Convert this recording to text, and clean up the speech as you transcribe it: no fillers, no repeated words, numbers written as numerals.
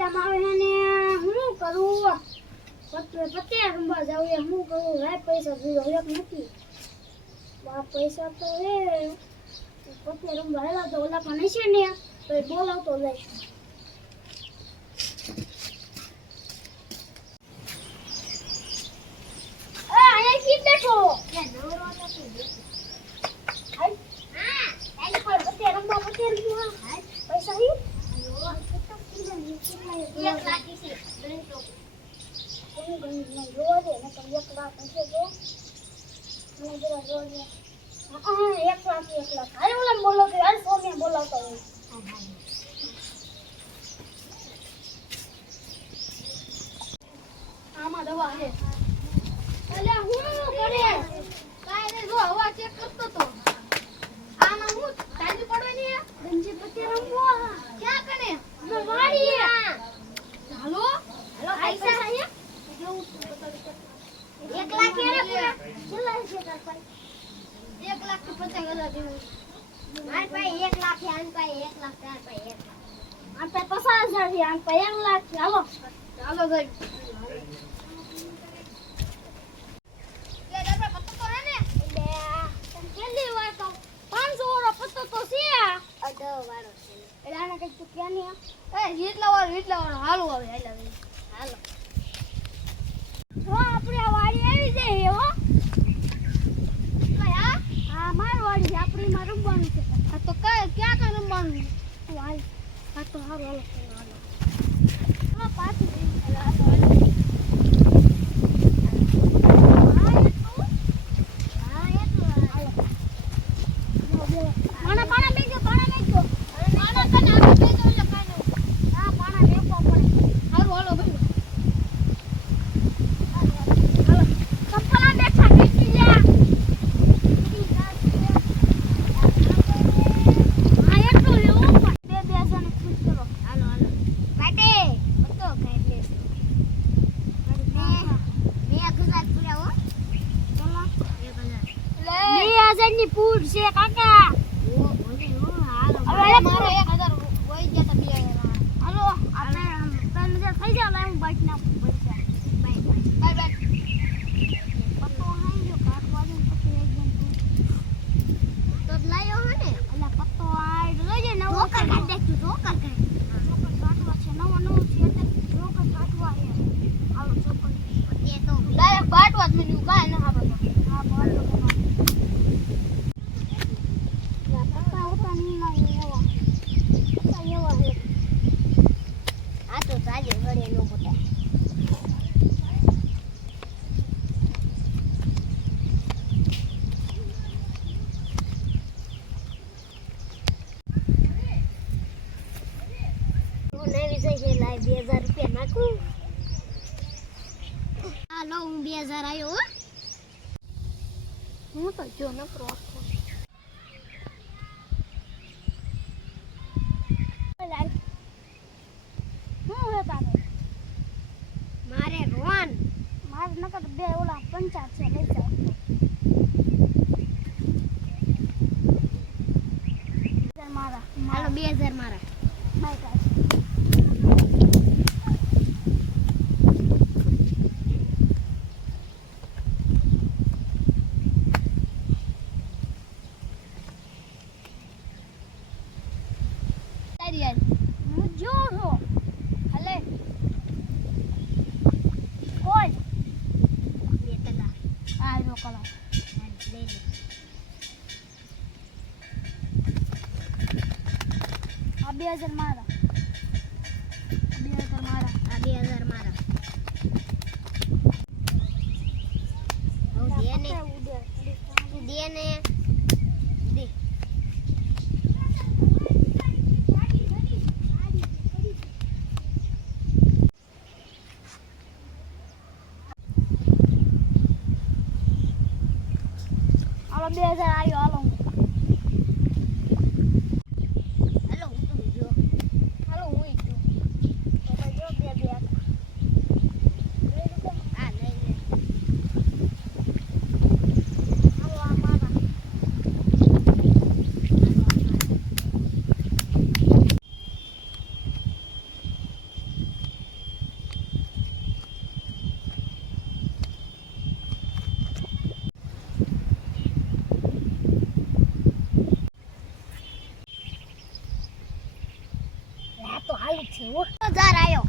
પૈસામાં આવે છે ને હું કરું પતે રમવા જાવ એ હું કરું ભાઈ પૈસા પૂરો એક નથી બા પૈસા તો હે પતે રમવા હેલા તો ઓલા પણ છે ને તો એ બોલાવતો જઈશું અહીંયા કી બેઠો કે નવરો તો તું બેઠો હાય હા એની પર પતે રમવા હાય પૈસા હી એક લાખી છે બેન તો કોણ ગણ જોવા દે ને તો 1 લાખ છે જો મને જરા જોજે હા 1 લાખ હાય ઓલા બોલો કે હાલ સોમે બોલાવતો હોય આમાં દવા છે એટલે હું કરે કાઈ ને જો હવા ચેક કરતો તો આમાં હું તાજી પડવાની ગંજી પતે રમવા ક્યાં કને વાડી હાલો પૈસા છે 1 લાખ એ કેટલા છે તાર પાસે 1,50,000 દેવું માર પાસે 1 લાખ છે આન પાસે 1 લાખ તાર પાસે 1 લાખ આન પાસે 50,000 છે આન પાસે 1 લાખ છે હાલો ચાલો ભાઈ કે દાદા પત્તો તો હે ને બે તને કેટલી વાર કહું 500 વાળો પત્તો તો છે અડો વાળો છે એટલે આને કઈ તું ક્યાં નહીં એ જેટલા વાળો હાલો હવે હાલો જો આપણે વાડી આવી જાય હો કયા હા માર વાડી આપણી માં રમવાનું છે આ તો ક્યાં રમવાનું તું હાલ આ તો હાલો હા પાછી પૂર છે કાકા હવે મારો 1000 હોય ગયા તો 2000 હાલો આપણે 3000 થઈ જાય હું બાઈક ના પૈસા બાય પત્તો હાઈ જો કાટવા દે પછી એકદમ તો લાયો હે ને એટલે પત્તો આઈ લઈ નવો કાઢ દે તું જોકર કાટવા છે નવો છે એટલે જોકર કાટવા છે હાલો જોકર એ તો લાયો કાટવા જ મને કાય ન આપણે હા બોલો હાલો હું 2000 આવ્યો હું તો જો ન પ્રો મારે રોન મારે નકર બે ઓલા 50 છે લઈ જાવ મારા હાલો 2000 મારા બાય ગાઈસ આ 2000 મારા 2000 મારા આ 2000 મારા ઓ દે ને દે ને દે આલો 2000 આવ્યો હાલો ચાલુ છે હો. જાર આવ્યો